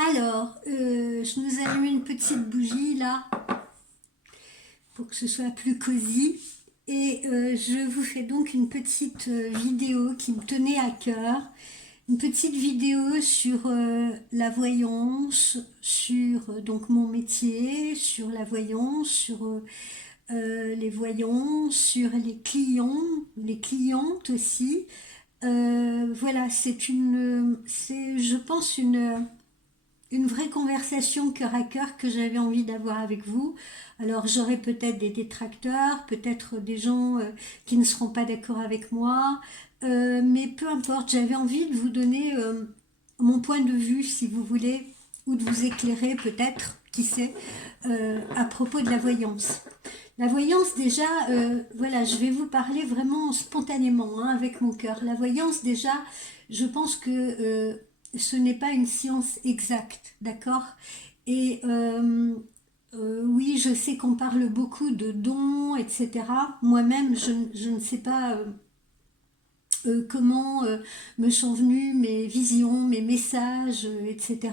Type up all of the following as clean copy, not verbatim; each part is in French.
Alors, je nous allume une petite bougie là pour que ce soit plus cosy. Et je vous fais donc une petite vidéo qui me tenait à cœur. Une petite vidéo sur la voyance, sur donc mon métier, sur la voyance, sur les voyants, sur les clientes aussi. Voilà, c'est, je pense, une vraie conversation cœur à cœur que j'avais envie d'avoir avec vous. Alors j'aurai peut-être des détracteurs, peut-être des gens qui ne seront pas d'accord avec moi, mais peu importe, j'avais envie de vous donner mon point de vue, si vous voulez, ou de vous éclairer peut-être, qui sait, à propos de la voyance. La voyance déjà, voilà, je vais vous parler vraiment spontanément, hein, avec mon cœur. La voyance déjà, je pense que ce n'est pas une science exacte, d'accord? Et oui, je sais qu'on parle beaucoup de dons, etc. Moi-même, je ne sais pas comment me sont venus mes visions, mes messages, etc.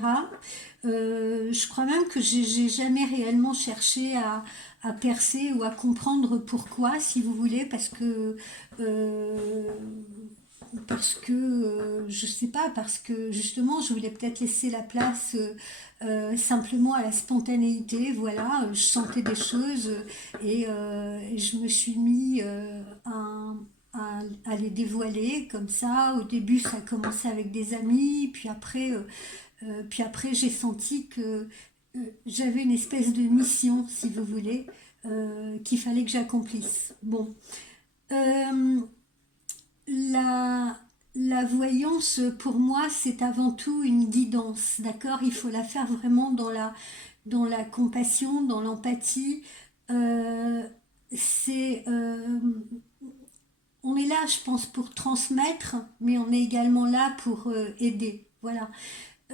Je crois même que j'ai jamais réellement cherché à percer ou à comprendre pourquoi, si vous voulez, euh, je sais pas, parce que justement je voulais peut-être laisser la place simplement à la spontanéité. Voilà, je sentais des choses et je me suis mis à les dévoiler comme ça. Au début ça a commencé avec des amis, puis après j'ai senti que j'avais une espèce de mission, si vous voulez, qu'il fallait que j'accomplisse. Bon. Euh, la, la voyance, pour moi, c'est avant tout une guidance, d'accord? Il faut la faire vraiment dans la compassion, dans l'empathie. Euh, c'est, on est là, je pense, pour transmettre, mais on est également là pour aider. Voilà.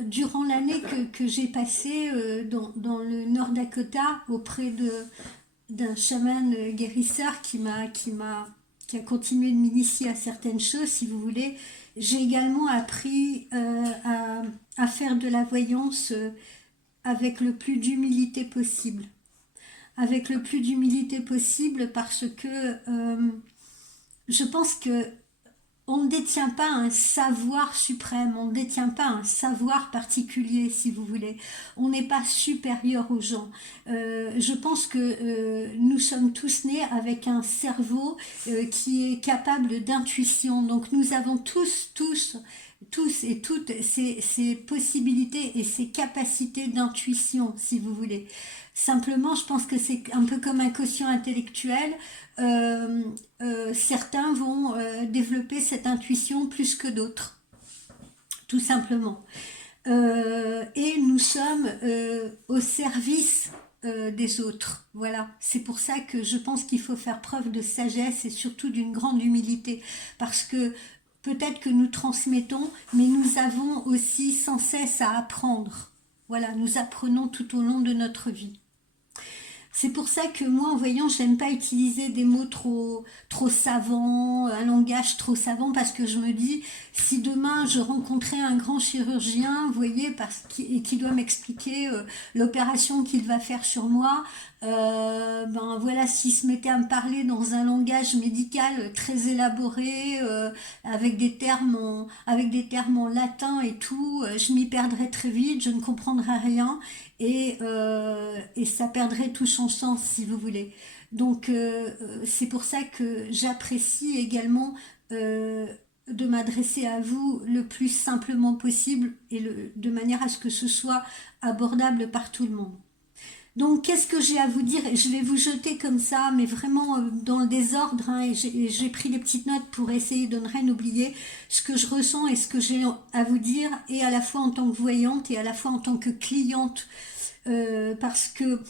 Durant l'année que j'ai passée dans le Nord Dakota auprès d'un chaman guérisseur qui a continué de m'initier à certaines choses, si vous voulez. J'ai également appris à faire de la voyance avec le plus d'humilité possible. Avec le plus d'humilité possible parce que je pense que on ne détient pas un savoir suprême, on ne détient pas un savoir particulier, si vous voulez. On n'est pas supérieur aux gens. Je pense que nous sommes tous nés avec un cerveau qui est capable d'intuition. Donc nous avons tous et toutes ces possibilités et ces capacités d'intuition, si vous voulez. Simplement, je pense que c'est un peu comme un quotient intellectuel. Euh, Certains vont développer cette intuition plus que d'autres, tout simplement. Et nous sommes au service des autres. Voilà, c'est pour ça que je pense qu'il faut faire preuve de sagesse et surtout d'une grande humilité, parce que peut-être que nous transmettons, mais nous avons aussi sans cesse à apprendre. Voilà, nous apprenons tout au long de notre vie. C'est pour ça que moi, en voyant, j'aime pas utiliser des mots trop savants, un langage trop savant, parce que je me dis, si demain je rencontrais un grand chirurgien, vous voyez, et qui doit m'expliquer l'opération qu'il va faire sur moi, ben voilà, s'il se mettait à me parler dans un langage médical très élaboré, avec des termes en latin et tout, je m'y perdrais très vite, je ne comprendrais rien et ça perdrait tout son sens, si vous voulez. Donc c'est pour ça que j'apprécie également de m'adresser à vous le plus simplement possible et de manière à ce que ce soit abordable par tout le monde. Donc, qu'est-ce que j'ai à vous dire? Je vais vous jeter comme ça, mais vraiment dans le désordre, hein, et j'ai pris des petites notes pour essayer de ne rien oublier, ce que je ressens et ce que j'ai à vous dire, et à la fois en tant que voyante et à la fois en tant que cliente, parce que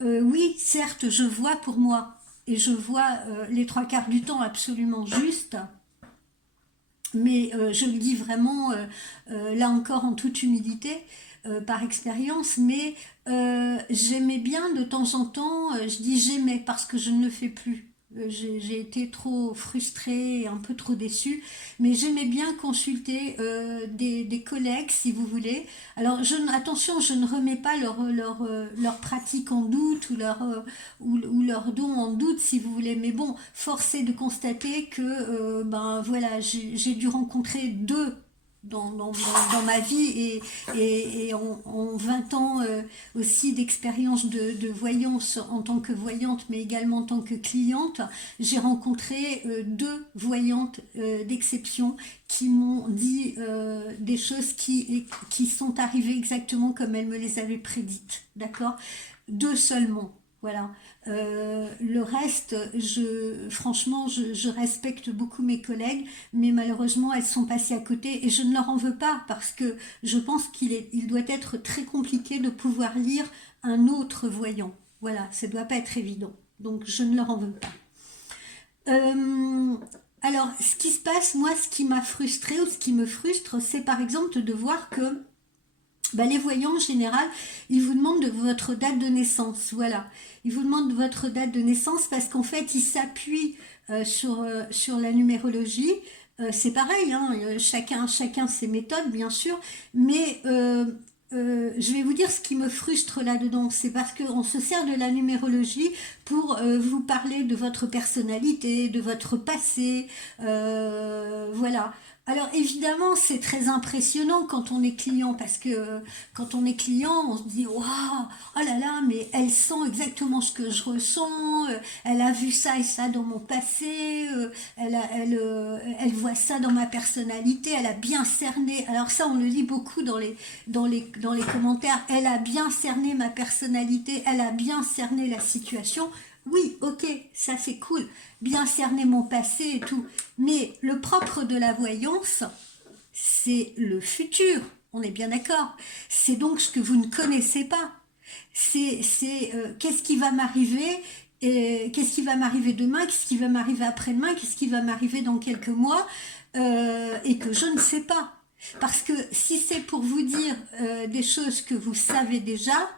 oui, certes, je vois pour moi, et je vois les trois quarts du temps absolument juste, mais je le dis vraiment là encore en toute humilité par expérience, mais j'aimais bien de temps en temps, je dis j'aimais parce que je ne le fais plus, J'ai été trop frustrée, et un peu trop déçue, mais j'aimais bien consulter des collègues, si vous voulez. Alors, attention, je ne remets pas leur pratique en doute ou leur don en doute, si vous voulez. Mais bon, force est de constater que, ben voilà, j'ai dû rencontrer deux dans ma vie et en 20 ans aussi d'expérience de voyance en tant que voyante mais également en tant que cliente, j'ai rencontré deux voyantes d'exception qui m'ont dit des choses qui sont arrivées exactement comme elles me les avaient prédites, d'accord? Deux seulement. Voilà. Le reste, franchement, je respecte beaucoup mes collègues, mais malheureusement, elles sont passées à côté et je ne leur en veux pas parce que je pense il doit être très compliqué de pouvoir lire un autre voyant. Voilà, ça ne doit pas être évident. Donc, je ne leur en veux pas. Euh, alors, ce qui se passe, moi, ce qui m'a frustrée ou ce qui me frustre, c'est par exemple de voir que ben, les voyants en général, ils vous demandent de votre date de naissance. Voilà. Ils vous demandent votre date de naissance parce qu'en fait, ils s'appuient sur la numérologie. C'est pareil, hein, chacun ses méthodes, bien sûr. Mais je vais vous dire ce qui me frustre là-dedans. C'est parce qu'on se sert de la numérologie pour vous parler de votre personnalité, de votre passé. Voilà. Alors évidemment, c'est très impressionnant quand on est client parce que quand on est client, on se dit waouh, oh là là, mais elle sent exactement ce que je ressens, elle a vu ça et ça dans mon passé, elle voit ça dans ma personnalité, elle a bien cerné. Alors ça, on le lit beaucoup dans les commentaires. Elle a bien cerné ma personnalité, elle a bien cerné la situation. Oui, ok, ça c'est cool, bien cerner mon passé et tout. Mais le propre de la voyance, c'est le futur, on est bien d'accord. C'est donc ce que vous ne connaissez pas. Qu'est-ce qui va m'arriver, qu'est-ce qui va m'arriver demain, qu'est-ce qui va m'arriver après-demain, qu'est-ce qui va m'arriver dans quelques mois, et que je ne sais pas. Parce que si c'est pour vous dire des choses que vous savez déjà,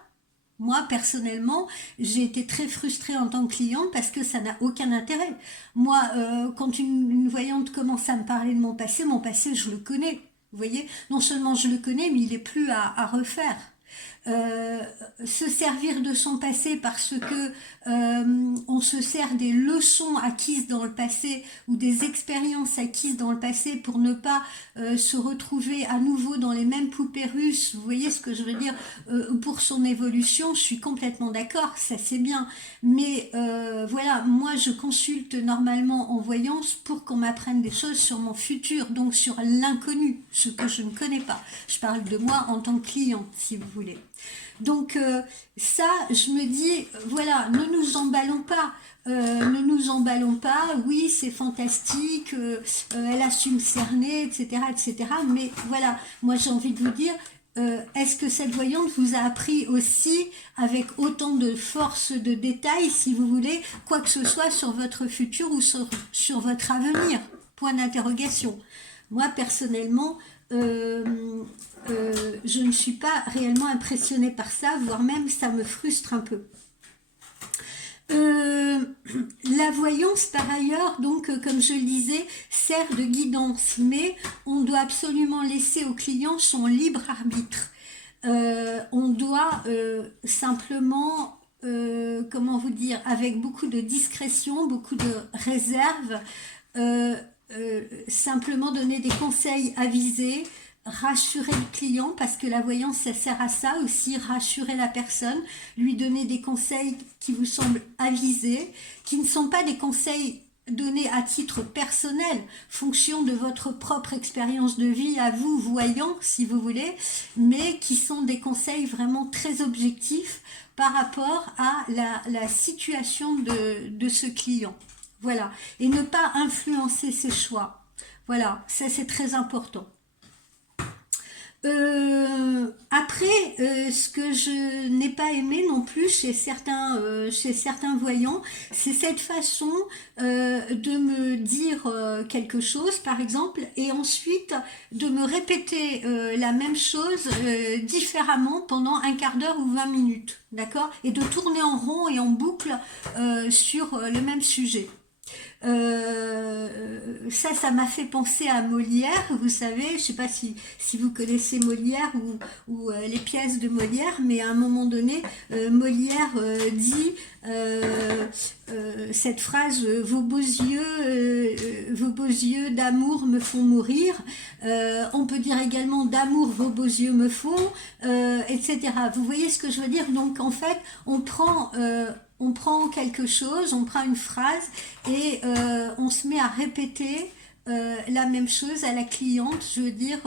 moi, personnellement, j'ai été très frustrée en tant que cliente parce que ça n'a aucun intérêt. Moi, quand une voyante commence à me parler de mon passé, je le connais. Vous voyez, non seulement je le connais, mais il est plus à refaire. Euh, Se servir de son passé parce que on se sert des leçons acquises dans le passé ou des expériences acquises dans le passé pour ne pas se retrouver à nouveau dans les mêmes poupées russes, vous voyez ce que je veux dire, pour son évolution, je suis complètement d'accord, ça c'est bien, mais voilà, moi je consulte normalement en voyance pour qu'on m'apprenne des choses sur mon futur, donc sur l'inconnu, ce que je ne connais pas, je parle de moi en tant que cliente si vous voulez. Donc ça, je me dis, voilà, ne nous emballons pas, ne nous emballons pas, oui, c'est fantastique, elle a su me cerner, etc., etc., mais voilà, moi j'ai envie de vous dire, est-ce que cette voyante vous a appris aussi, avec autant de force de détail, si vous voulez, quoi que ce soit sur votre futur ou sur votre avenir? Point d'interrogation. Moi, personnellement, je ne suis pas réellement impressionnée par ça, voire même ça me frustre un peu. Euh, la voyance, par ailleurs, donc, comme je le disais, sert de guidance, mais on doit absolument laisser au client son libre arbitre. On doit simplement, comment vous dire, avec beaucoup de discrétion, beaucoup de réserve, simplement donner des conseils avisés, rassurer le client parce que la voyance ça sert à ça aussi, rassurer la personne, lui donner des conseils qui vous semblent avisés, qui ne sont pas des conseils donnés à titre personnel, fonction de votre propre expérience de vie à vous, voyant si vous voulez, mais qui sont des conseils vraiment très objectifs par rapport à la situation de ce client. Voilà, et ne pas influencer ses choix. Voilà, ça c'est très important. Après, ce que je n'ai pas aimé non plus chez certains voyants, c'est cette façon de me dire quelque chose, par exemple, et ensuite de me répéter la même chose différemment pendant un quart d'heure ou 20 minutes, d'accord? Et de tourner en rond et en boucle sur le même sujet. Ça m'a fait penser à Molière, vous savez, je sais pas si vous connaissez Molière ou les pièces de Molière, mais à un moment donné, Molière dit cette phrase vos beaux yeux d'amour me font mourir. On peut dire également d'amour vos beaux yeux me font, etc. Vous voyez ce que je veux dire? Donc en fait, on prend quelque chose, on prend une phrase et on se met à répéter la même chose à la cliente, je veux dire,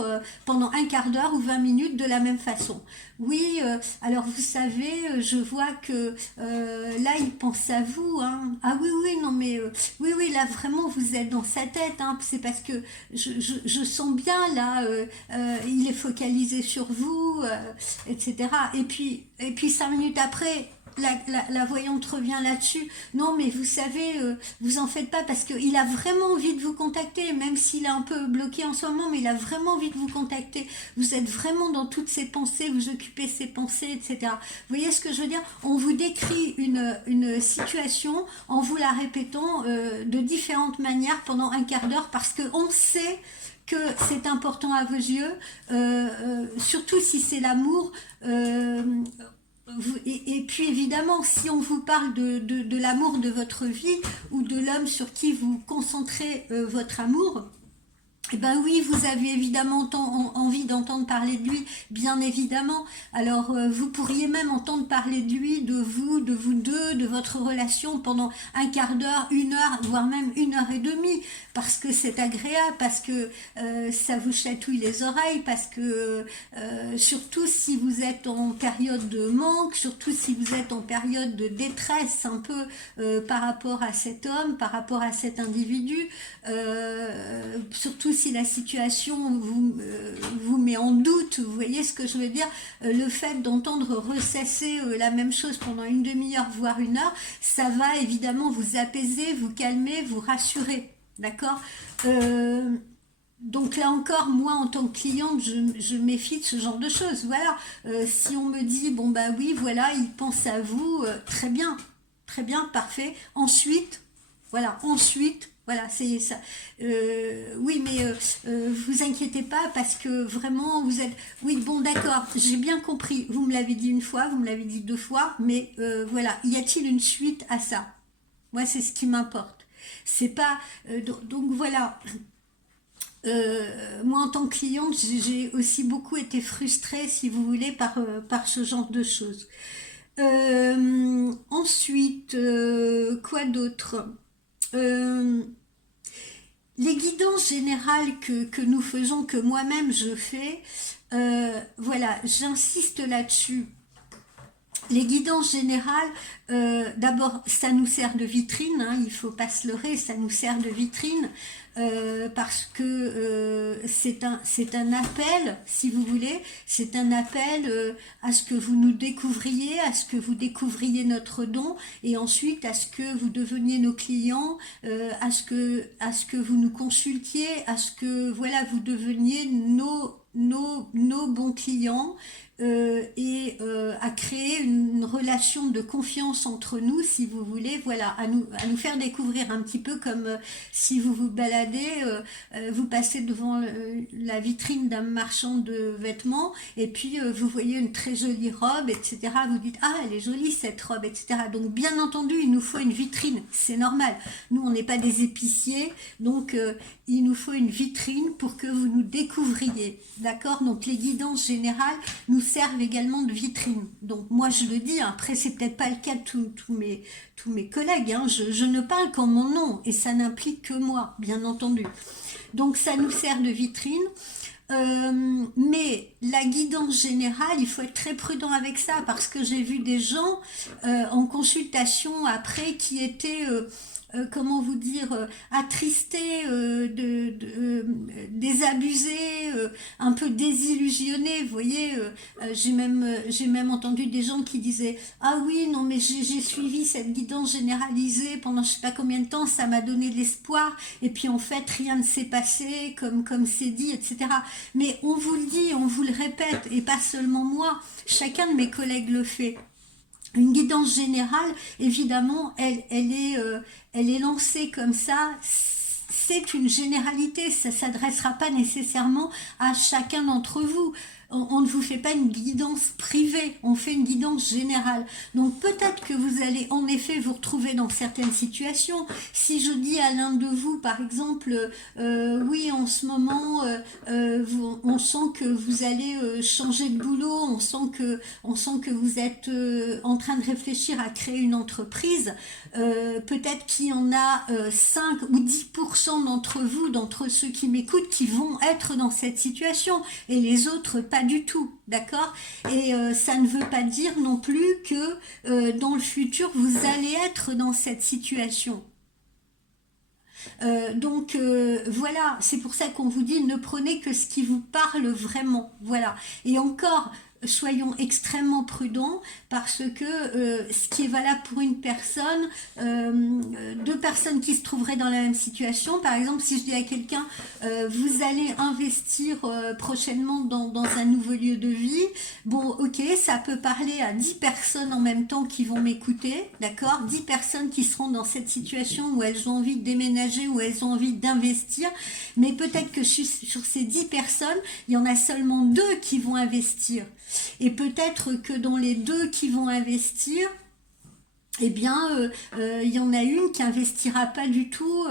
pendant un quart d'heure ou 20 minutes de la même façon. Oui, alors vous savez, je vois que là, il pense à vous. Hein. Ah oui, oui, non, mais oui, oui, là, vraiment, vous êtes dans sa tête. Hein. C'est parce que je sens bien, là, il est focalisé sur vous, etc. Et puis 5 minutes après, la voyante revient là-dessus. Non, mais vous savez, vous en faites pas parce qu'il a vraiment envie de vous contacter, même s'il est un peu bloqué en ce moment, mais il a vraiment envie de vous contacter. Vous êtes vraiment dans toutes ses pensées, vous occupez ses pensées, etc. Vous voyez ce que je veux dire? On vous décrit une situation en vous la répétant de différentes manières pendant un quart d'heure parce qu'on sait que c'est important à vos yeux, surtout si c'est l'amour. Et puis évidemment, si on vous parle de l'amour de votre vie ou de l'homme sur qui vous concentrez votre amour, eh ben oui, vous avez évidemment envie d'entendre parler de lui, bien évidemment. Alors, vous pourriez même entendre parler de lui, de vous deux, de votre relation pendant un quart d'heure, 1 heure, voire même 1 heure et demie, parce que c'est agréable, parce que ça vous chatouille les oreilles, parce que surtout si vous êtes en période de manque, surtout si vous êtes en période de détresse un peu par rapport à cet homme, par rapport à cet individu, surtout si la situation vous met en doute, vous voyez ce que je veux dire, le fait d'entendre ressasser la même chose pendant une demi-heure, voire 1 heure, ça va évidemment vous apaiser, vous calmer, vous rassurer, d'accord. Donc là encore, moi en tant que cliente, je méfie de ce genre de choses. Voilà, si on me dit, bon bah oui, voilà, il pense à vous, très bien, parfait. Ensuite, voilà, c'est ça. Oui, mais vous inquiétez pas parce que vraiment vous êtes. Oui, bon, d'accord, j'ai bien compris. Vous me l'avez dit une fois, vous me l'avez dit 2 fois, mais voilà, y a-t-il une suite à ça? Moi, c'est ce qui m'importe. C'est pas. Donc voilà. Moi, en tant que cliente, j'ai aussi beaucoup été frustrée, si vous voulez, par ce genre de choses. Ensuite, quoi d'autre? Euh, les guidances générales que nous faisons, que moi-même je fais, voilà, j'insiste là-dessus. Les guidances générales, d'abord, ça nous sert de vitrine, hein, il ne faut pas se leurrer, ça nous sert de vitrine parce que c'est un appel, si vous voulez, c'est un appel à ce que vous nous découvriez, à ce que vous découvriez notre don et ensuite à ce que vous deveniez nos clients, à ce que vous nous consultiez, à ce que voilà, vous deveniez nos bons clients et à créer une relation de confiance entre nous, si vous voulez, voilà, à nous faire découvrir un petit peu comme si vous vous baladez, vous passez devant la vitrine d'un marchand de vêtements et puis vous voyez une très jolie robe, etc. Vous dites, ah, elle est jolie cette robe, etc. Donc, bien entendu, il nous faut une vitrine, c'est normal. Nous, on n'est pas des épiciers, donc il nous faut une vitrine pour que vous nous découvriez, d'accord? Donc, les guidances générales nous servent également de vitrine. Donc moi je le dis, hein, après c'est peut-être pas le cas de tous mes collègues, hein, je ne parle qu'en mon nom et ça n'implique que moi, bien entendu. Donc ça nous sert de vitrine. Mais la guidance générale, il faut être très prudent avec ça parce que j'ai vu des gens en consultation après qui étaient comment vous dire, attristés, désabusés, un peu désillusionnés. Vous voyez, j'ai même entendu des gens qui disaient, ah oui, non mais j'ai suivi cette guidance généralisée pendant je sais pas combien de temps, ça m'a donné de l'espoir, et puis en fait rien ne s'est passé comme c'est dit, etc. Mais on vous le dit, on vous le répète, et pas seulement moi, chacun de mes collègues le fait. Une guidance générale, évidemment, elle est lancée comme ça. C'est une généralité, ça s'adressera pas nécessairement à chacun d'entre vous. On ne vous fait pas une guidance privée, on fait une guidance générale. Donc peut-être que vous allez en effet vous retrouver dans certaines situations. Si je dis à l'un de vous, par exemple, oui, en ce moment, on sent que vous allez changer de boulot, on sent que vous êtes en train de réfléchir à créer une entreprise. Peut-être qu'il y en a 5 ou 10% d'entre vous, d'entre ceux qui m'écoutent, qui vont être dans cette situation, et les autres pas du tout, d'accord? Et ça ne veut pas dire non plus que dans le futur vous allez être dans cette situation. Voilà, c'est pour ça qu'on vous dit ne prenez que ce qui vous parle vraiment, voilà. Et encore, soyons extrêmement prudents parce que ce qui est valable pour une personne, deux personnes qui se trouveraient dans la même situation, par exemple si je dis à quelqu'un vous allez investir prochainement dans un nouveau lieu de vie, bon ok, ça peut parler à 10 personnes en même temps qui vont m'écouter, d'accord, 10 personnes qui seront dans cette situation où elles ont envie de déménager, où elles ont envie d'investir, mais peut-être que sur ces 10 personnes, il y en a seulement 2 qui vont investir. Et peut-être que dans les 2 qui vont investir, eh bien, il y en a une qui investira pas du tout,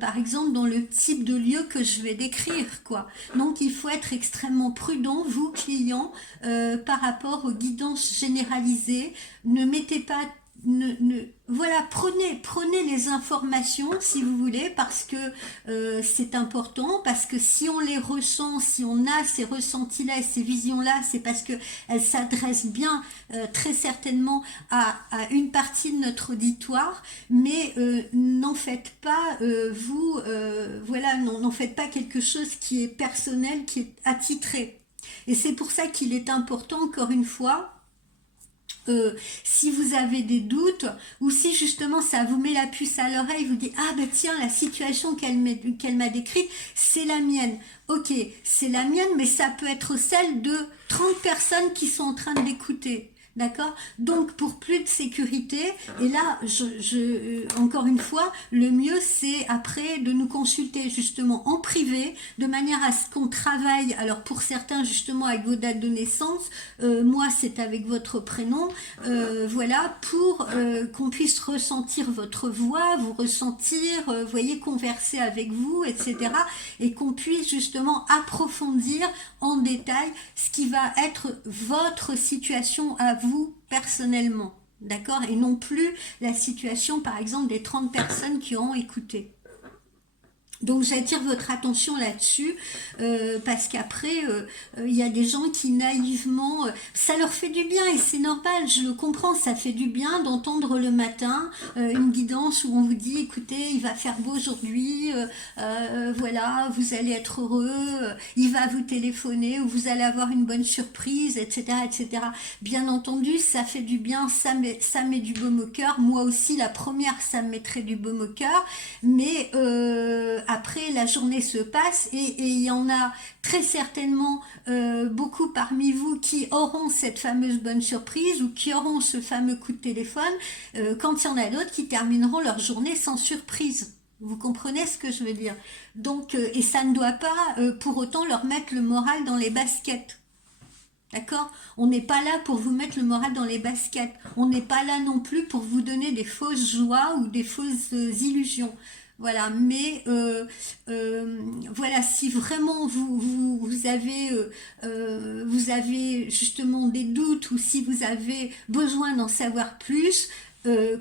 par exemple, dans le type de lieu que je vais décrire, quoi. Donc, il faut être extrêmement prudent, vous, clients, par rapport aux guidances généralisées. Ne mettez pas voilà, prenez les informations si vous voulez parce que c'est important, parce que si on les ressent, si on a ces ressentis-là et ces visions-là, c'est parce que elles s'adressent bien très certainement à une partie de notre auditoire, mais n'en faites pas voilà, n'en faites pas quelque chose qui est personnel, qui est attitré. Et c'est pour ça qu'il est important, encore une fois, si vous avez des doutes ou si justement ça vous met la puce à l'oreille, vous dites ah ben tiens, la situation qu'elle m'a décrite, c'est la mienne. Ok, c'est la mienne, mais ça peut être celle de 30 personnes qui sont en train de l'écouter. D'accord? Donc pour plus de sécurité, et là, encore une fois, le mieux c'est après de nous consulter justement en privé, de manière à ce qu'on travaille, alors pour certains justement avec vos dates de naissance, moi c'est avec votre prénom, voilà, pour qu'on puisse ressentir votre voix, vous ressentir, voyez, converser avec vous, etc. Et qu'on puisse justement approfondir en détail ce qui va être votre situation à vous personnellement, d'accord, et non plus la situation par exemple des 30 personnes qui auront écouté. Donc j'attire votre attention là-dessus parce qu'après il y a des gens qui naïvement ça leur fait du bien et c'est normal, je le comprends, ça fait du bien d'entendre le matin une guidance où on vous dit écoutez il va faire beau aujourd'hui, voilà, vous allez être heureux, il va vous téléphoner ou vous allez avoir une bonne surprise, etc., etc. Bien entendu ça fait du bien, ça met du baume au cœur, moi aussi la première ça me mettrait du baume au cœur, mais après la journée se passe et il y en a très certainement beaucoup parmi vous qui auront cette fameuse bonne surprise ou qui auront ce fameux coup de téléphone quand il y en a d'autres qui termineront leur journée sans surprise. Vous comprenez ce que je veux dire? Donc, et ça ne doit pas pour autant leur mettre le moral dans les baskets. D'accord? On n'est pas là pour vous mettre le moral dans les baskets. On n'est pas là non plus pour vous donner des fausses joies ou des fausses illusions. Voilà, mais voilà, si vraiment vous avez justement des doutes ou si vous avez besoin d'en savoir plus,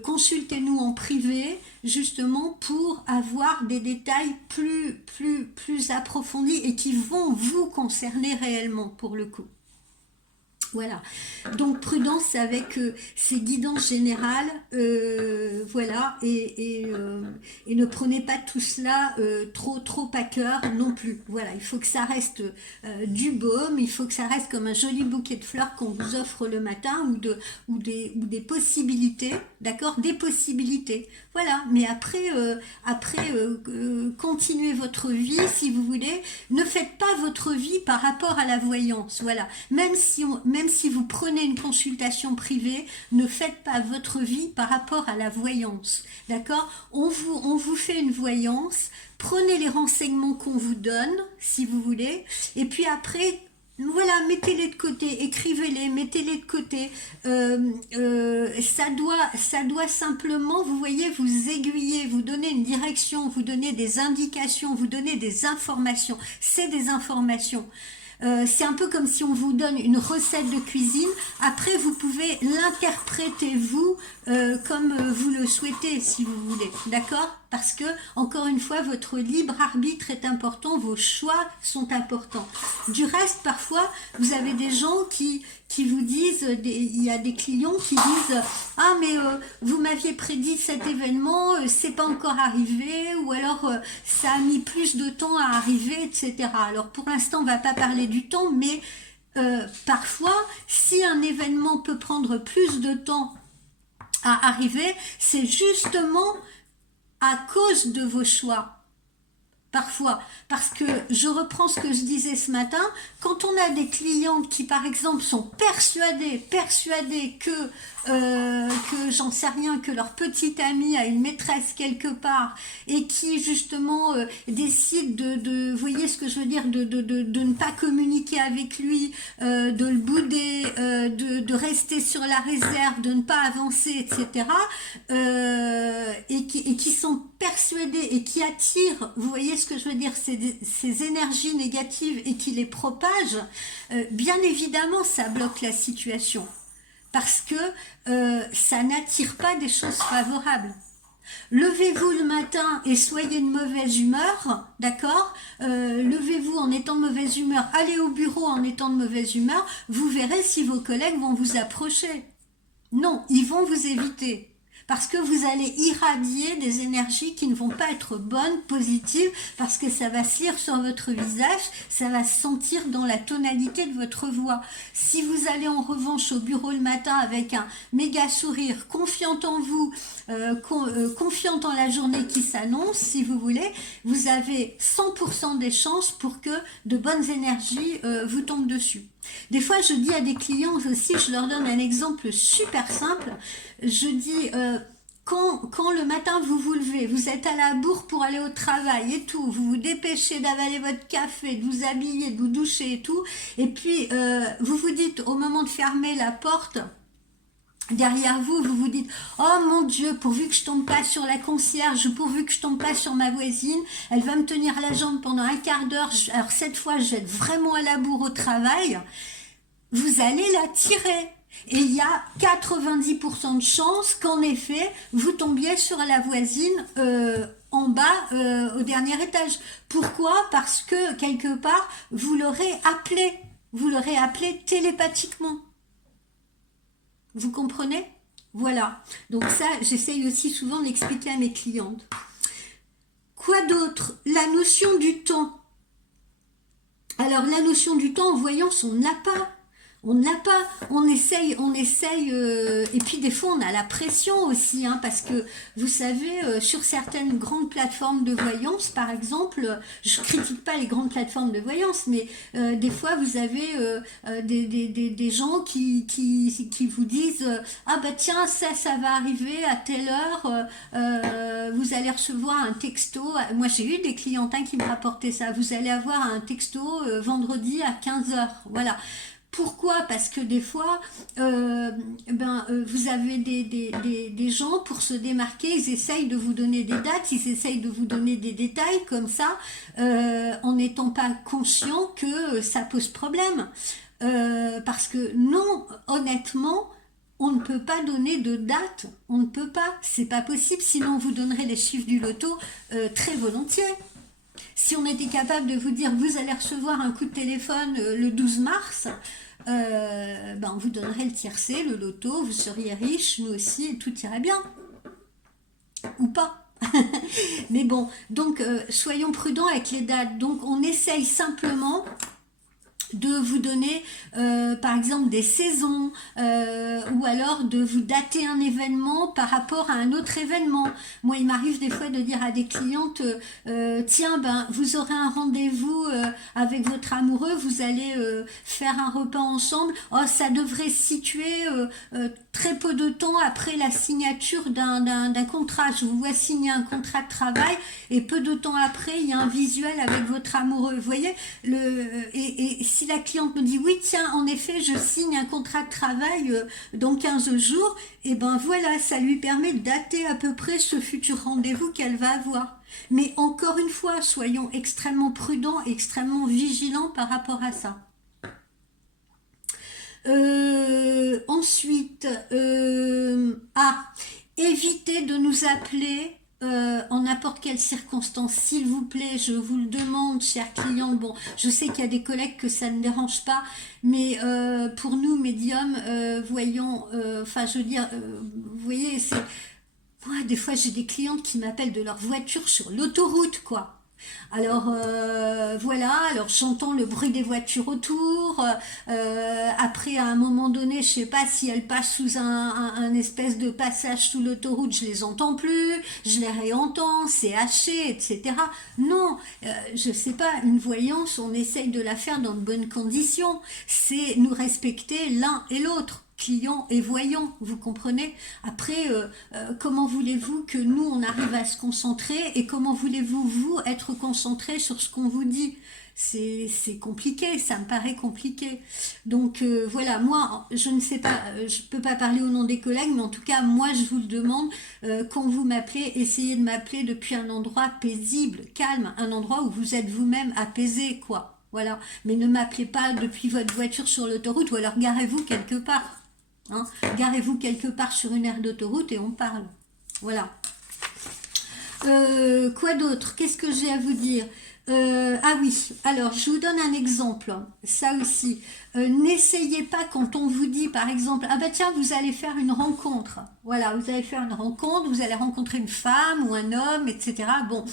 consultez-nous en privé justement pour avoir des détails plus approfondis et qui vont vous concerner réellement pour le coup. Voilà, donc prudence avec ces guidances générales, voilà, et ne prenez pas tout cela trop à cœur non plus. Voilà, il faut que ça reste du baume, il faut que ça reste comme un joli bouquet de fleurs qu'on vous offre le matin ou des possibilités, d'accord, des possibilités. Voilà, mais après continuez votre vie si vous voulez. Ne faites pas votre vie par rapport à la voyance. Voilà, même même si vous prenez une consultation privée, ne faites pas votre vie par rapport à la voyance. D'accord? On vous fait une voyance, prenez les renseignements qu'on vous donne, si vous voulez, et puis après, voilà, mettez-les de côté, écrivez-les, mettez-les de côté. Ça doit simplement, vous voyez, vous aiguiller, vous donner une direction, vous donner des indications, vous donner des informations. C'est des informations. C'est un peu comme si on vous donne une recette de cuisine. Après, vous pouvez l'interpréter vous comme vous le souhaitez, si vous voulez. D'accord? Parce que, encore une fois, votre libre arbitre est important, vos choix sont importants. Du reste, parfois, vous avez des gens qui vous disent, il y a des clients qui disent « Ah, mais vous m'aviez prédit cet événement, c'est pas encore arrivé, ou alors ça a mis plus de temps à arriver, etc. » Alors, pour l'instant, on va pas parler du temps, mais parfois, si un événement peut prendre plus de temps à arriver, c'est justement à cause de vos choix. Parfois, parce que je reprends ce que je disais ce matin, quand on a des clientes qui par exemple sont persuadées que j'en sais rien, que leur petite amie a une maîtresse quelque part et qui justement décide vous voyez ce que je veux dire, de ne pas communiquer avec lui, de le bouder, de rester sur la réserve, de ne pas avancer, etc. Et qui sont persuadés et qui attirent, vous voyez ce que je veux dire, ces énergies négatives et qui les propagent, bien évidemment ça bloque la situation parce que ça n'attire pas des choses favorables. Levez-vous le matin et soyez de mauvaise humeur, d'accord, levez-vous en étant de mauvaise humeur, allez au bureau en étant de mauvaise humeur, vous verrez si vos collègues vont vous approcher. Non, ils vont vous éviter. Parce que vous allez irradier des énergies qui ne vont pas être bonnes, positives, parce que ça va se lire sur votre visage, ça va se sentir dans la tonalité de votre voix. Si vous allez en revanche au bureau le matin avec un méga sourire, confiante en vous, confiante en la journée qui s'annonce, si vous voulez, vous avez 100% des chances pour que de bonnes énergies vous tombent dessus. Des fois, je dis à des clients aussi, je leur donne un exemple super simple. Je dis, quand le matin vous vous levez, vous êtes à la bourre pour aller au travail et tout, vous vous dépêchez d'avaler votre café, de vous habiller, de vous doucher et tout, et puis vous vous dites au moment de fermer la porte, derrière vous, vous vous dites « Oh mon Dieu, pourvu que je tombe pas sur la concierge, pourvu que je tombe pas sur ma voisine, elle va me tenir la jambe pendant un quart d'heure, alors cette fois je vais être vraiment à la bourre au travail. » Vous allez la tirer. Et il y a 90% de chances qu'en effet, vous tombiez sur la voisine en bas, au dernier étage. Pourquoi? Parce que quelque part, vous l'aurez appelé télépathiquement. Vous comprenez? Voilà. Donc ça, j'essaye aussi souvent d'expliquer à mes clientes. Quoi d'autre? La notion du temps. Alors, la notion du temps, en voyance, on ne l'a pas. On ne l'a pas, on essaye, et puis des fois on a la pression aussi, hein, parce que vous savez, sur certaines grandes plateformes de voyance, par exemple, je critique pas les grandes plateformes de voyance, mais des fois vous avez des gens qui vous disent ah bah tiens ça va arriver à telle heure, vous allez recevoir un texto. Moi j'ai eu des clientins qui me rapportaient ça, vous allez avoir un texto vendredi à 15h, voilà. Pourquoi? Parce que des fois, vous avez des gens, pour se démarquer, ils essayent de vous donner des dates, ils essayent de vous donner des détails comme ça, en n'étant pas conscient que ça pose problème. Parce que non, honnêtement, on ne peut pas donner de date, on ne peut pas, c'est pas possible, sinon on vous donnerait les chiffres du loto très volontiers. Si on était capable de vous dire vous allez recevoir un coup de téléphone le 12 mars, on vous donnerait le tiercé, le loto, vous seriez riche, nous aussi, et tout irait bien. Ou pas. Mais bon, donc soyons prudents avec les dates. Donc on essaye simplement de vous donner par exemple des saisons ou alors de vous dater un événement par rapport à un autre événement. Moi il m'arrive des fois de dire à des clientes tiens ben vous aurez un rendez-vous avec votre amoureux, vous allez faire un repas ensemble, oh ça devrait se situer très peu de temps après la signature d'un contrat. Je vous vois signer un contrat de travail et peu de temps après il y a un visuel avec votre amoureux. Vous voyez et si la cliente me dit oui tiens en effet je signe un contrat de travail dans 15 jours, et ben voilà ça lui permet de dater à peu près ce futur rendez-vous qu'elle va avoir. Mais encore une fois soyons extrêmement prudents, extrêmement vigilants par rapport à ça. Ensuite, évitez de nous appeler en n'importe quelle circonstance, s'il vous plaît, je vous le demande, chers clients. Bon, je sais qu'il y a des collègues que ça ne dérange pas, mais pour nous, médiums, voyons, enfin, je veux dire, vous voyez, c'est... Moi, des fois, j'ai des clientes qui m'appellent de leur voiture sur l'autoroute, quoi. Alors voilà, alors j'entends le bruit des voitures autour, après à un moment donné, je sais pas si elles passent sous un espèce de passage sous l'autoroute, je les entends plus, je les réentends, c'est haché, etc. Non, je sais pas, une voyance, on essaye de la faire dans de bonnes conditions, c'est nous respecter l'un et l'autre. Client et voyant, vous comprenez? Après, comment voulez-vous que nous, on arrive à se concentrer et comment voulez-vous, vous, être concentré sur ce qu'on vous dit? C'est compliqué, ça me paraît compliqué. Donc voilà, moi, je ne sais pas, je peux pas parler au nom des collègues, mais en tout cas, moi, je vous le demande, quand vous m'appelez, essayez de m'appeler depuis un endroit paisible, calme, un endroit où vous êtes vous-même apaisé, quoi. Voilà, mais ne m'appelez pas depuis votre voiture sur l'autoroute ou alors garez-vous quelque part. Hein, garez-vous quelque part sur une aire d'autoroute et on parle. Voilà. Quoi d'autre? Qu'est-ce que j'ai à vous dire? Ah oui, alors je vous donne un exemple. Ça aussi. N'essayez pas quand on vous dit par exemple, ah bah tiens, vous allez faire une rencontre. Voilà, vous allez faire une rencontre, vous allez rencontrer une femme ou un homme, etc. Bon,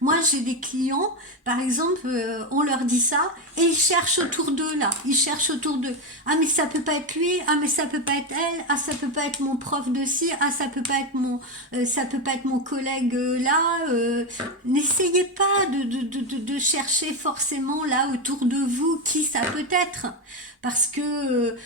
moi j'ai des clients, par exemple, on leur dit ça et ils cherchent autour d'eux là, ils cherchent autour d'eux. Ah mais ça peut pas être lui, ah mais ça peut pas être elle, ah ça peut pas être mon prof de ci, ah ça peut pas être ça peut pas être mon collègue là. N'essayez pas de chercher forcément là autour de vous qui ça peut être. Parce que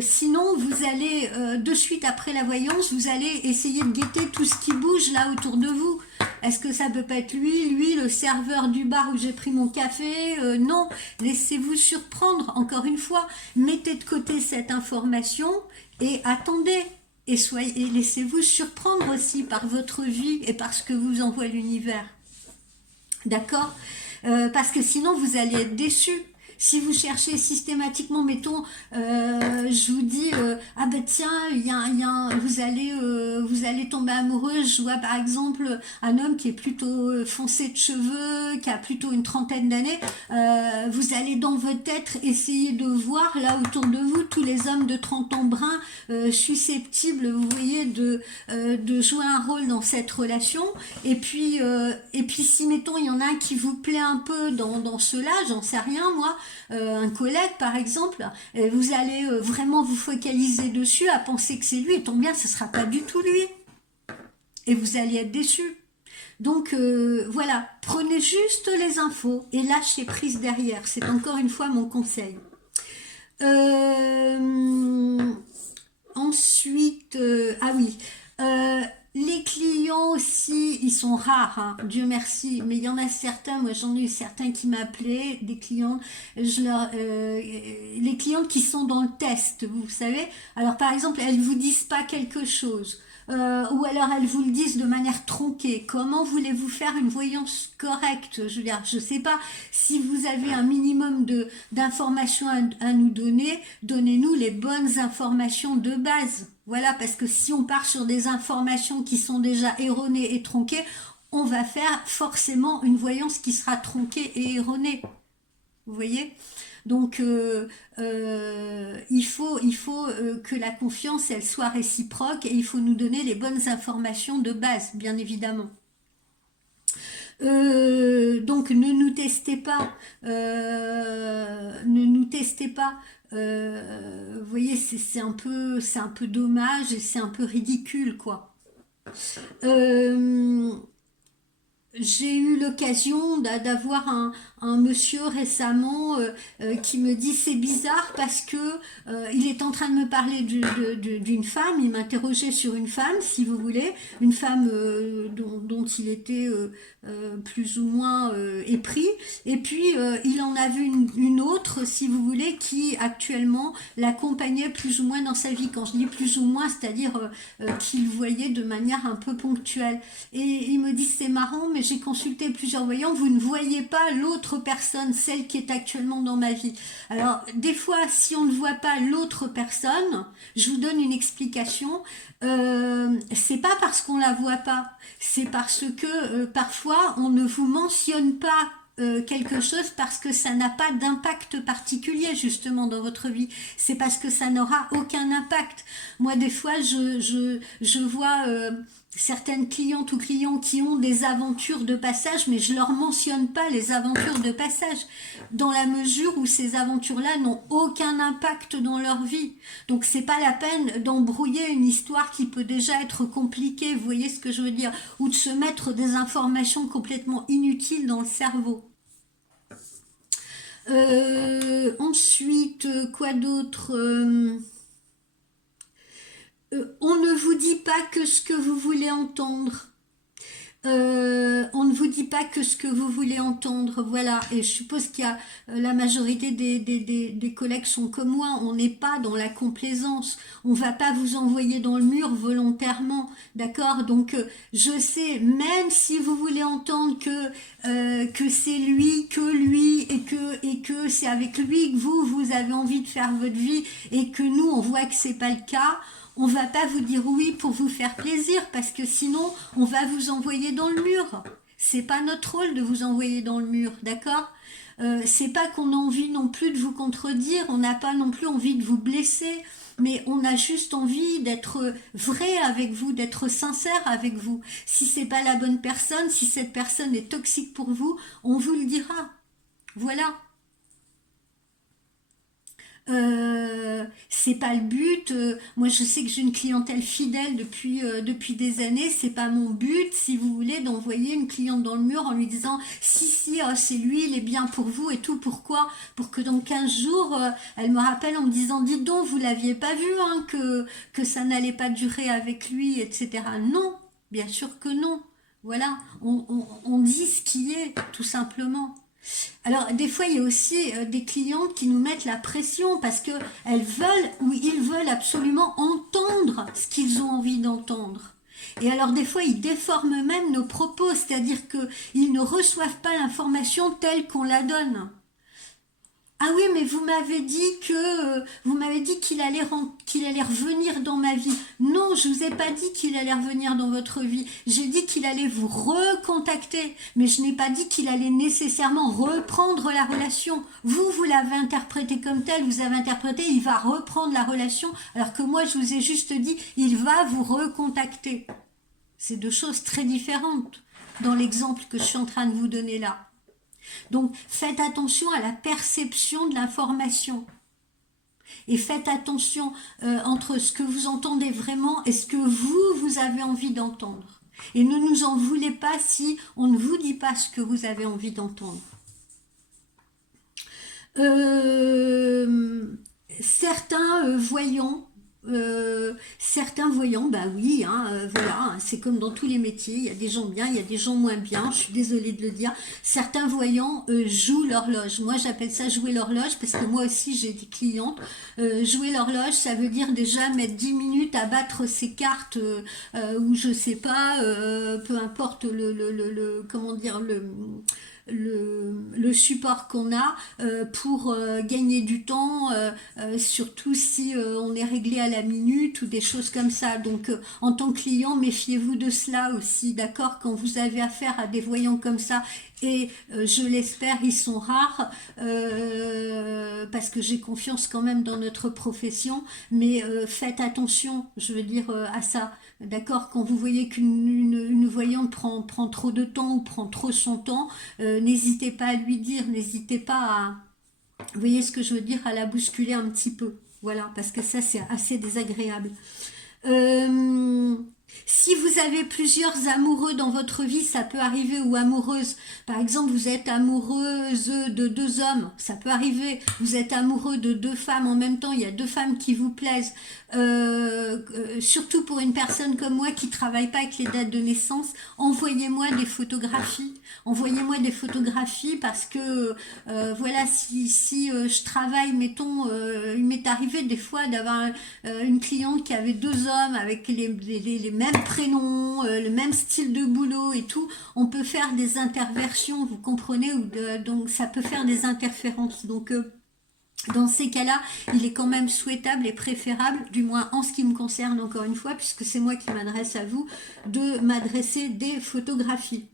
sinon vous allez de suite après la voyance, vous allez essayer de guetter tout ce qui bouge là autour de vous. Est-ce que ça peut pas être lui le serveur du bar où j'ai pris mon café? Non, laissez-vous surprendre. Encore une fois, mettez de côté cette information et attendez. Et laissez-vous surprendre aussi par votre vie et par ce que vous envoie l'univers. D'accord? Parce que sinon vous allez être déçus. Si vous cherchez systématiquement, mettons, je vous dis, ah ben tiens, vous allez tomber amoureux. Je vois par exemple un homme qui est plutôt foncé de cheveux, qui a plutôt une trentaine d'années. Vous allez dans votre tête essayer de voir là autour de vous tous les hommes de 30 ans bruns susceptibles, vous voyez, de jouer un rôle dans cette relation. Et puis si mettons il y en a un qui vous plaît un peu dans cela, j'en sais rien moi. Un collègue par exemple, vous allez vraiment vous focaliser dessus à penser que c'est lui et tant bien ce sera pas du tout lui et vous allez être déçus. Donc voilà, prenez juste les infos et lâchez prise derrière, c'est encore une fois mon conseil. Ensuite, ah oui, les clients aussi, ils sont rares, hein, Dieu merci, mais il y en a certains, moi j'en ai eu certains qui m'appelaient, des clients, les clientes qui sont dans le test, vous savez, alors par exemple, elles vous disent pas quelque chose, ou alors elles vous le disent de manière tronquée. Comment voulez-vous faire une voyance correcte? Je veux dire, je sais pas, si vous avez un minimum d'informations à nous donner, donnez-nous les bonnes informations de base. Voilà, parce que si on part sur des informations qui sont déjà erronées et tronquées, on va faire forcément une voyance qui sera tronquée et erronée. Vous voyez? Donc, il faut que la confiance, elle soit réciproque et il faut nous donner les bonnes informations de base, bien évidemment. Donc ne nous testez pas, ne nous testez pas. Vous voyez, c'est un peu dommage et c'est un peu ridicule, quoi. Euh, j'ai eu l'occasion d'avoir un monsieur récemment qui me dit c'est bizarre parce que il est en train de me parler d'une femme, il m'interrogeait sur une femme, si vous voulez, une femme dont il était plus ou moins épris, et puis il en a vu une autre, si vous voulez, qui actuellement l'accompagnait plus ou moins dans sa vie. Quand je dis plus ou moins, c'est-à-dire qu'il voyait de manière un peu ponctuelle. Et il me dit c'est marrant, mais j'ai consulté plusieurs voyants, vous ne voyez pas l'autre personne, celle qui est actuellement dans ma vie. Alors des fois, si on ne voit pas l'autre personne, je vous donne une explication. C'est pas parce qu'on la voit pas, c'est parce que parfois on ne vous mentionne pas quelque chose parce que ça n'a pas d'impact particulier justement dans votre vie. C'est parce que ça n'aura aucun impact. Moi, des fois, je vois certaines clientes ou clients qui ont des aventures de passage, mais je leur mentionne pas les aventures de passage, dans la mesure où ces aventures-là n'ont aucun impact dans leur vie. Donc c'est pas la peine d'embrouiller une histoire qui peut déjà être compliquée, vous voyez ce que je veux dire, ou de se mettre des informations complètement inutiles dans le cerveau. Ensuite, quoi d'autre on ne vous dit pas que ce que vous voulez entendre. On ne vous dit pas que ce que vous voulez entendre, voilà. Et je suppose qu'il y a la majorité des collègues sont comme moi. On n'est pas dans la complaisance. On va pas vous envoyer dans le mur volontairement, d'accord. Donc je sais, même si vous voulez entendre que c'est lui, et que c'est avec lui que vous avez envie de faire votre vie et que nous on voit que c'est pas le cas. On va pas vous dire oui pour vous faire plaisir parce que sinon on va vous envoyer dans le mur. C'est pas notre rôle de vous envoyer dans le mur, d'accord? C'est pas qu'on a envie non plus de vous contredire, on n'a pas non plus envie de vous blesser, mais on a juste envie d'être vrai avec vous, d'être sincère avec vous. Si c'est pas la bonne personne, si cette personne est toxique pour vous, on vous le dira. Voilà. C'est pas le but. Moi, je sais que j'ai une clientèle fidèle depuis des années. C'est pas mon but, si vous voulez, d'envoyer une cliente dans le mur en lui disant si, c'est lui, il est bien pour vous et tout. Pourquoi? Pour que dans 15 jours, elle me rappelle en me disant dites donc, vous l'aviez pas vu, hein, que ça n'allait pas durer avec lui, etc. Non, bien sûr que non. Voilà, on dit ce qui est, tout simplement. Alors, des fois, il y a aussi des clientes qui nous mettent la pression parce que elles veulent ou ils veulent absolument entendre ce qu'ils ont envie d'entendre. Et alors, des fois, ils déforment même nos propos, c'est-à-dire qu'ils ne reçoivent pas l'information telle qu'on la donne. Ah oui, mais vous m'avez dit qu'il allait revenir dans ma vie. Non, je vous ai pas dit qu'il allait revenir dans votre vie. J'ai dit qu'il allait vous recontacter, mais je n'ai pas dit qu'il allait nécessairement reprendre la relation. Vous l'avez interprété comme tel, vous avez interprété il va reprendre la relation, alors que moi je vous ai juste dit il va vous recontacter. C'est deux choses très différentes dans l'exemple que je suis en train de vous donner là. Donc faites attention à la perception de l'information et faites attention entre ce que vous entendez vraiment et ce que vous avez envie d'entendre. Et ne nous en voulez pas si on ne vous dit pas ce que vous avez envie d'entendre. Certains voyants bah oui, hein, voilà, hein, c'est comme dans tous les métiers, il y a des gens bien, il y a des gens moins bien, je suis désolée de le dire. Certains voyants jouent l'horloge. Moi, j'appelle ça jouer l'horloge parce que moi aussi, j'ai des clientes. Jouer l'horloge, ça veut dire déjà mettre 10 minutes à battre ses cartes ou je sais pas, peu importe comment dire, le support qu'on a pour gagner du temps, surtout si on est réglé à la minute ou des choses comme ça. Donc en tant que client, méfiez-vous de cela aussi, d'accord? Quand vous avez affaire à des voyants comme ça, et je l'espère, ils sont rares, parce que j'ai confiance quand même dans notre profession, mais faites attention, je veux dire, à ça, d'accord? Quand vous voyez qu'une voyante prend trop de temps ou prend trop son temps, n'hésitez pas à lui dire, n'hésitez pas à, vous voyez ce que je veux dire, à la bousculer un petit peu, voilà, parce que ça c'est assez désagréable. Euh, Si vous avez plusieurs amoureux dans votre vie, ça peut arriver, ou amoureuses. Par exemple, vous êtes amoureuse de deux hommes, ça peut arriver. Vous êtes amoureux de deux femmes en même temps, il y a deux femmes qui vous plaisent. Surtout pour une personne comme moi qui travaille pas avec les dates de naissance, envoyez-moi des photographies. Envoyez-moi des photographies parce que voilà, si je travaille, mettons, il m'est arrivé des fois d'avoir une cliente qui avait deux hommes avec les mêmes prénoms, le même style de boulot et tout. On peut faire des interversions, vous comprenez, donc ça peut faire des interférences. Donc dans ces cas-là, il est quand même souhaitable et préférable, du moins en ce qui me concerne encore une fois, puisque c'est moi qui m'adresse à vous, de m'adresser des photographies.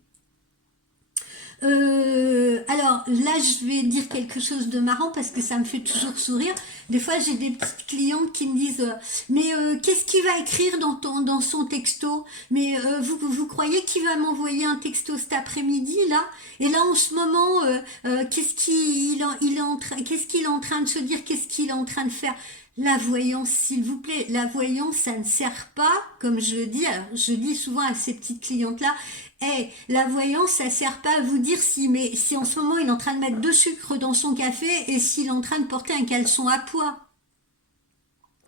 Alors là, je vais dire quelque chose de marrant parce que ça me fait toujours sourire. Des fois, j'ai des petites clientes qui me disent mais qu'est-ce qu'il va écrire dans son texto? Mais vous croyez qu'il va m'envoyer un texto cet après-midi là? Et là, en ce moment, qu'est-ce qu'il est en train de se dire? Qu'est-ce qu'il est en train de faire? La voyance, s'il vous plaît, la voyance, ça ne sert pas, comme je le dis, alors je dis souvent à ces petites clientes-là, hey, la voyance, ça sert pas à vous dire si en ce moment il est en train de mettre deux sucres dans son café et s'il est en train de porter un caleçon à pois.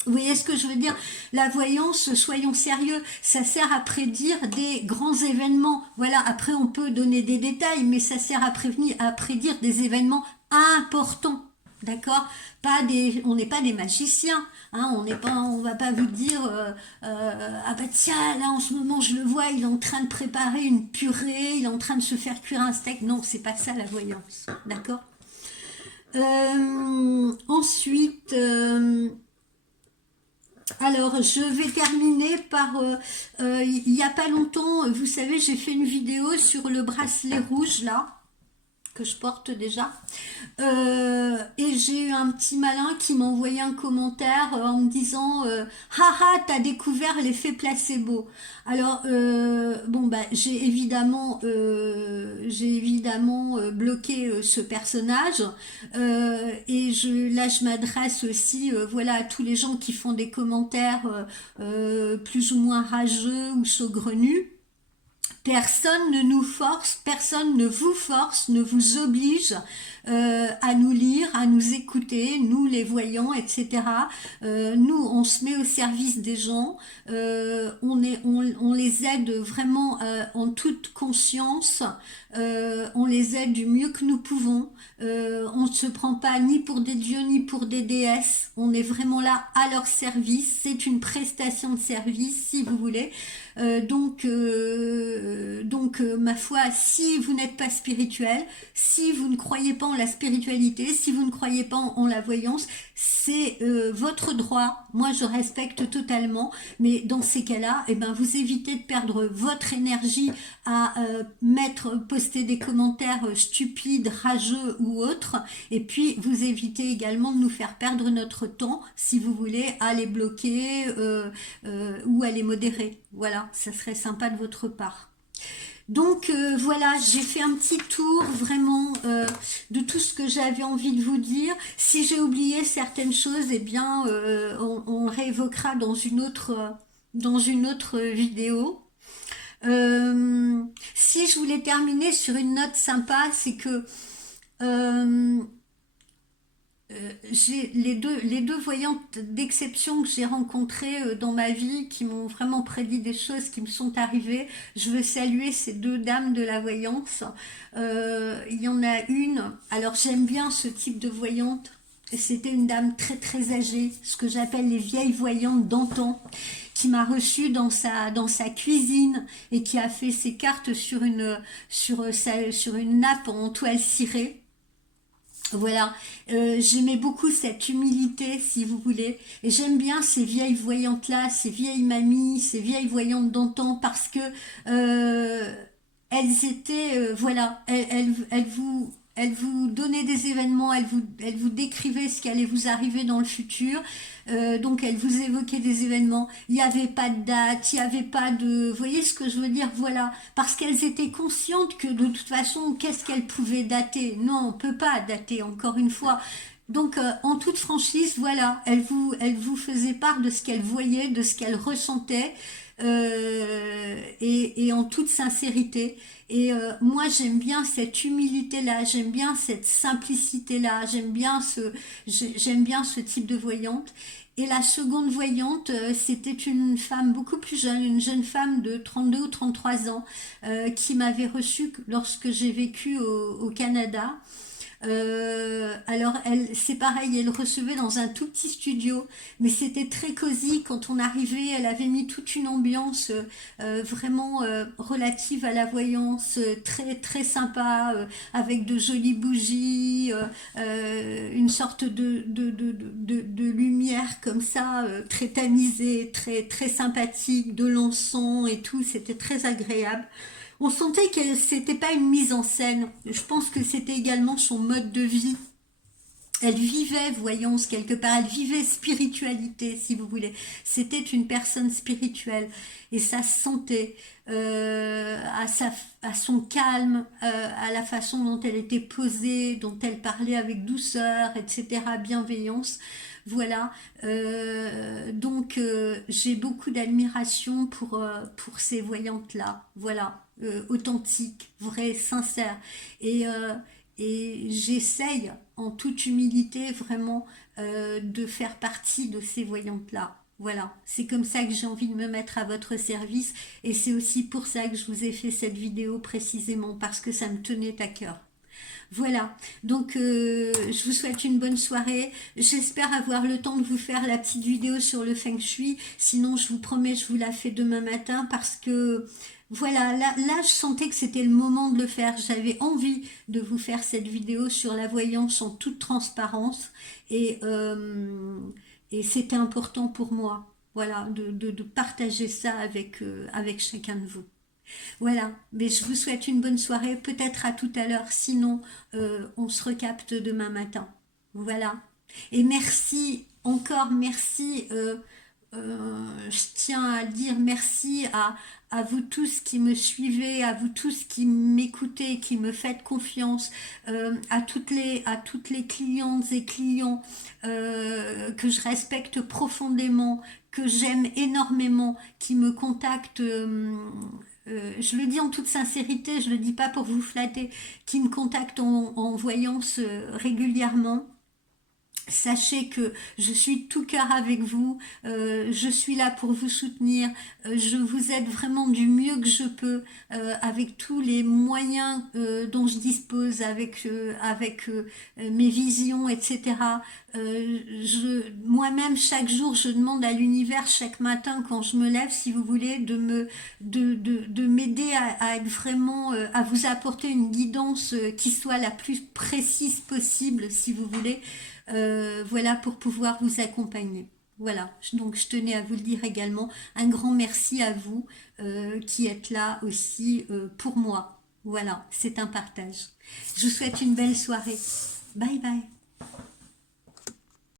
Vous voyez ce que je veux dire? La voyance, soyons sérieux, ça sert à prédire des grands événements. Voilà, après on peut donner des détails, mais ça sert à prédire des événements importants. D'accord? On n'est pas des magiciens, hein, on va pas vous dire, ah bah tiens, là en ce moment je le vois, il est en train de préparer une purée, il est en train de se faire cuire un steak. Non, c'est pas ça la voyance, d'accord? Ensuite, alors je vais terminer par, il y a pas longtemps, vous savez, j'ai fait une vidéo sur le bracelet rouge là que je porte déjà. Et j'ai eu un petit malin qui m'a envoyé un commentaire en me disant haha, t'as découvert l'effet placebo. Alors bon bah j'ai évidemment bloqué ce personnage, et là je m'adresse aussi voilà à tous les gens qui font des commentaires plus ou moins rageux ou saugrenus. Personne ne nous force, personne ne vous force, ne vous oblige à nous lire, à nous écouter, nous les voyants, etc. Nous, on se met au service des gens, on les aide vraiment en toute conscience, on les aide du mieux que nous pouvons. On ne se prend pas ni pour des dieux ni pour des déesses, on est vraiment là à leur service, c'est une prestation de service si vous voulez. Ma foi, si vous n'êtes pas spirituel, si vous ne croyez pas en la spiritualité, si vous ne croyez pas en la voyance, c'est votre droit. Moi, je respecte totalement, mais dans ces cas-là, eh ben, vous évitez de perdre votre énergie à poster des commentaires stupides, rageux ou autres, et puis vous évitez également de nous faire perdre notre temps, si vous voulez, à les bloquer ou à les modérer. Voilà, ça serait sympa de votre part. Donc voilà, j'ai fait un petit tour vraiment de tout ce que j'avais envie de vous dire. Si j'ai oublié certaines choses, eh bien on réévoquera dans une autre vidéo. Si je voulais terminer sur une note sympa, c'est que j'ai les deux voyantes d'exception que j'ai rencontrées dans ma vie, qui m'ont vraiment prédit des choses qui me sont arrivées. Je veux saluer ces deux dames de la voyance. Il y en a une, alors j'aime bien ce type de voyante. C'était une dame très très âgée, ce que j'appelle les vieilles voyantes d'antan, qui m'a reçue dans sa cuisine et qui a fait ses cartes sur une nappe en toile cirée. Voilà, j'aimais beaucoup cette humilité, si vous voulez, et j'aime bien ces vieilles voyantes-là, ces vieilles mamies, ces vieilles voyantes d'antan, parce que elles étaient, voilà, elles vous donnaient des événements, elles vous décrivaient ce qui allait vous arriver dans le futur. Donc elles vous évoquaient des événements. Il n'y avait pas de date, il n'y avait pas de... Vous voyez ce que je veux dire? Voilà. Parce qu'elles étaient conscientes que de toute façon, qu'est-ce qu'elles pouvaient dater? Non, on ne peut pas dater, encore une fois. Donc, en toute franchise, voilà, elle vous faisait part de ce qu'elle voyait, de ce qu'elle ressentait, et en toute sincérité. Et moi, j'aime bien cette humilité-là, j'aime bien cette simplicité-là, j'aime bien ce type de voyante. Et la seconde voyante, c'était une femme beaucoup plus jeune, une jeune femme de 32 ou 33 ans, qui m'avait reçue lorsque j'ai vécu au Canada. Alors, elle, c'est pareil, elle recevait dans un tout petit studio, mais c'était très cosy quand on arrivait. Elle avait mis toute une ambiance vraiment relative à la voyance, très très sympa, avec de jolies bougies, une sorte de lumière comme ça, très tamisée, très très sympathique, de l'encens et tout. C'était très agréable. On sentait que c'était pas une mise en scène. Je pense que c'était également son mode de vie. Elle vivait voyance quelque part, elle vivait spiritualité, si vous voulez. C'était une personne spirituelle et ça se sentait à son calme, à la façon dont elle était posée, dont elle parlait avec douceur, etc., bienveillance. Voilà. Donc, j'ai beaucoup d'admiration pour ces voyantes-là. Voilà. Authentiques, vraies, sincères. Et, euh, et j'essaye en toute humilité vraiment de faire partie de ces voyantes-là. Voilà, c'est comme ça que j'ai envie de me mettre à votre service et c'est aussi pour ça que je vous ai fait cette vidéo précisément parce que ça me tenait à cœur. Voilà, donc je vous souhaite une bonne soirée. J'espère avoir le temps de vous faire la petite vidéo sur le Feng Shui. Sinon, je vous promets, je vous la fais demain matin parce que voilà, là je sentais que c'était le moment de le faire. J'avais envie de vous faire cette vidéo sur la voyance en toute transparence et, euh, et c'était important pour moi. Voilà, de partager ça avec chacun de vous. Voilà, mais je vous souhaite une bonne soirée, peut-être à tout à l'heure, sinon on se recapte demain matin. Voilà. Et merci, encore merci, je tiens à dire merci à vous tous qui me suivez, à vous tous qui m'écoutez, qui me faites confiance, à toutes les clientes et clients que je respecte profondément, que j'aime énormément, qui me contactent. Je le dis en toute sincérité, je le dis pas pour vous flatter, qui me contactent en voyance régulièrement. Sachez que je suis de tout cœur avec vous, je suis là pour vous soutenir, je vous aide vraiment du mieux que je peux, avec tous les moyens dont je dispose, avec mes visions, etc. Moi-même, chaque jour, je demande à l'univers, chaque matin, quand je me lève, si vous voulez, de m'aider à être vraiment, à vous apporter une guidance qui soit la plus précise possible, si vous voulez. Voilà, pour pouvoir vous accompagner. Voilà, donc je tenais à vous le dire également. Un grand merci à vous qui êtes là aussi pour moi. Voilà, c'est un partage. Je vous souhaite une belle soirée. Bye bye.